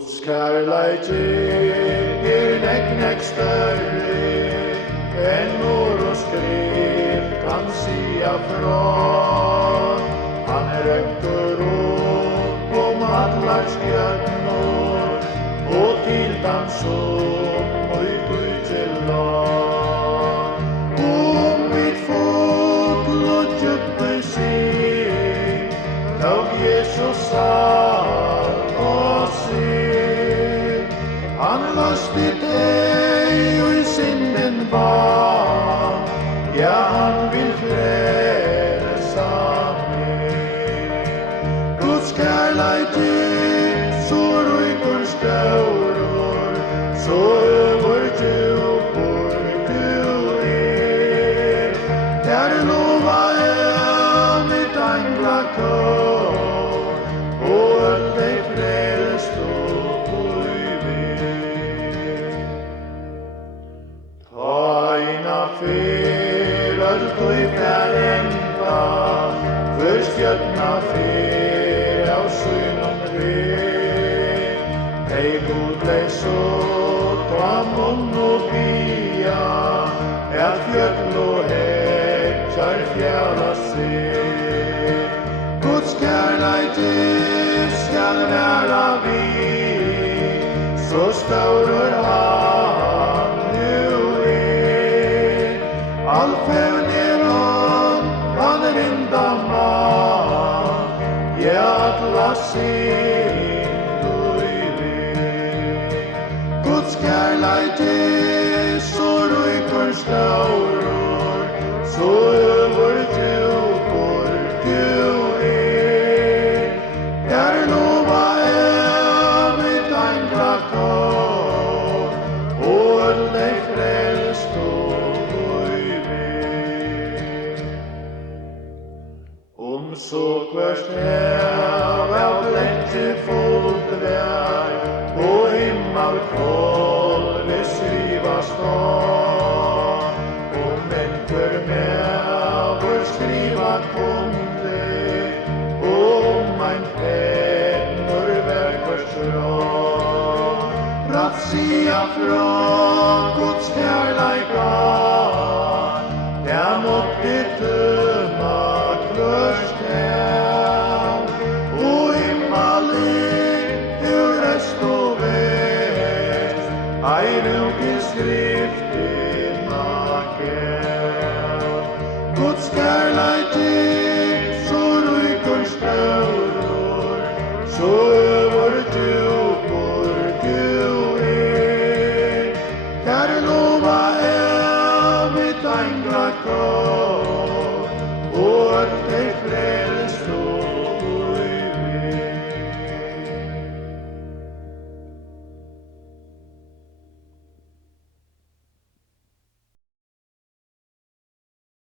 Guds kærleiki nekk større enn ord og skrift kan sia fra. Han røkker opp allar stjørnor og til dans opp og ut til land. Mitt fotl og djuppe sig, tog Jesus salt og sig. Han løste deg og i synden barn, ja, han vil frelsa meg. Guds kærleiki så rykker større, så øver djupor du er. Der lova mitt engla kår, og øll deg frelst og i ved. Ta eina fyr, øll tøy fær enda, først gjøtna fyr av synum ved. Hei god lei så, ta munn og bia, at fjøtl og hekkjar fjalla seg. Guds kærleiki skal vera vi, så staurur han nu er. Alfeun han rinda mann, ja, atla synd og i ved. Guds kærleiki så rykker staurur, så øver djupor du er. Der lova mitt engla kår, og øll deg frelst og i ved. Så kvørst hev av plentifullt vær, og himmel kolve skrivas stad. Men for mever skriva kunde, ein pennor verkvørst rad. Ratt sia fra Guds kærleika, ja måtte tømma klørst hev, og himmelig ur øst og vest, ei ruke skriftina gjev. Guds kærleiki så rykker staurur, så øver djupor du er. Der lova mitt engla kår,